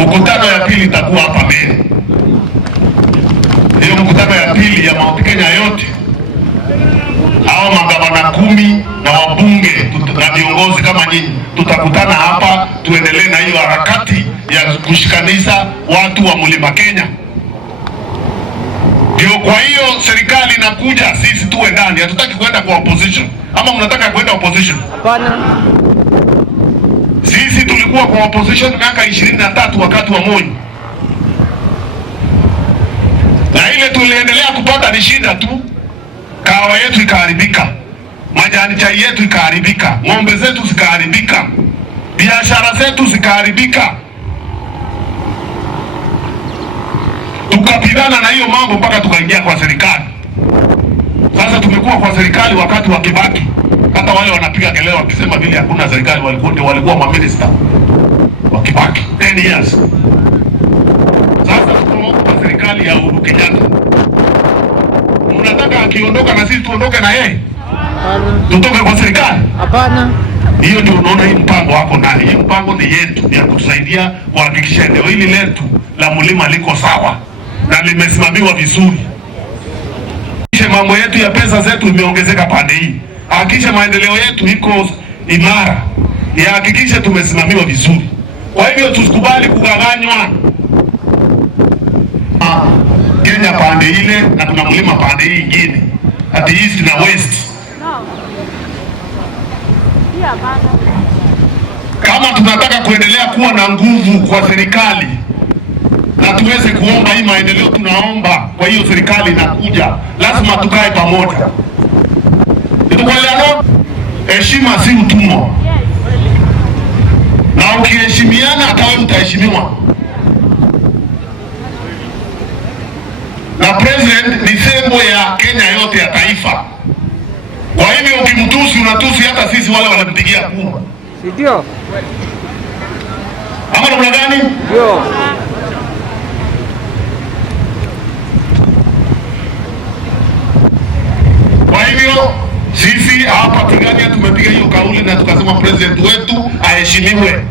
Mkutano ya pili itakuwa hapa Meru. Hiyo mkutano ya pili ya Mount Kenya yote, hao magavana 10 na wabunge na viongozi kama nyinyi tutakutana hapa, tuendelee na hiyo harakati ya kushikanisha watu wa Mlima Kenya. Ndio, kwa hiyo serikali inakuja, sisi tuwe ndani. Hatutaki kwenda kwa opposition. Ama mnataka kwenda opposition? Hapana. Sisi tulikuwa kwa opposition miaka 23 wakati wa Moi, na ile tuliendelea kupata ni shida tu. Kahawa yetu ikaharibika, majani chai yetu ikaharibika, ng'ombe zetu zikaharibika, biashara zetu zikaharibika. Tukapigana na hiyo mambo mpaka tukaingia kwa serikali. Sasa tumekuwa kwa serikali wakati wa Kibaki, hata wale wanapiga kelele wakisema vile hakuna serikali, walikuwa ma minister wa Kibaki 10 years. Sasa tuko kwa serikali ya Uhuru Kenyatta. Unataka akiondoka na sisi tuondoke na yeye? Tutoke kwa serikali? Hapana. Hiyo ndio unaona hii mpango wako ndani. Hii mpango ni yetu ya kutusaidia kuhakikisha eneo hili letu la mlima liko sawa na limesimamiwa vizuri. Kisha mambo yetu ya pesa zetu imeongezeka pande hii. Hakikisha maendeleo yetu iko imara. Hakikisha tumesimamiwa vizuri. Kwa hivyo tusikubali kugawanywa. Kenya pande ile na kuna mlima pande hii nyingine, ati east na west. Kama tunataka kuendelea kuwa na nguvu kwa serikali na tuweze kuomba hii maendeleo tunaomba kwa hiyo serikali inakuja, lazima tukae pamoja. Tukubaliana, heshima si utumwa, na ukiheshimiana hata wewe utaheshimiwa. Na president ni sembo ya Kenya yote, ya taifa. Kwa hivyo ukimtusi unatusi hata sisi wale wanampigia kura. Ndio. Ama namna gani? Ndio. Kwa hivyo sisi hapa Tigania tumepiga hiyo kauli na tukasema president wetu aheshimiwe.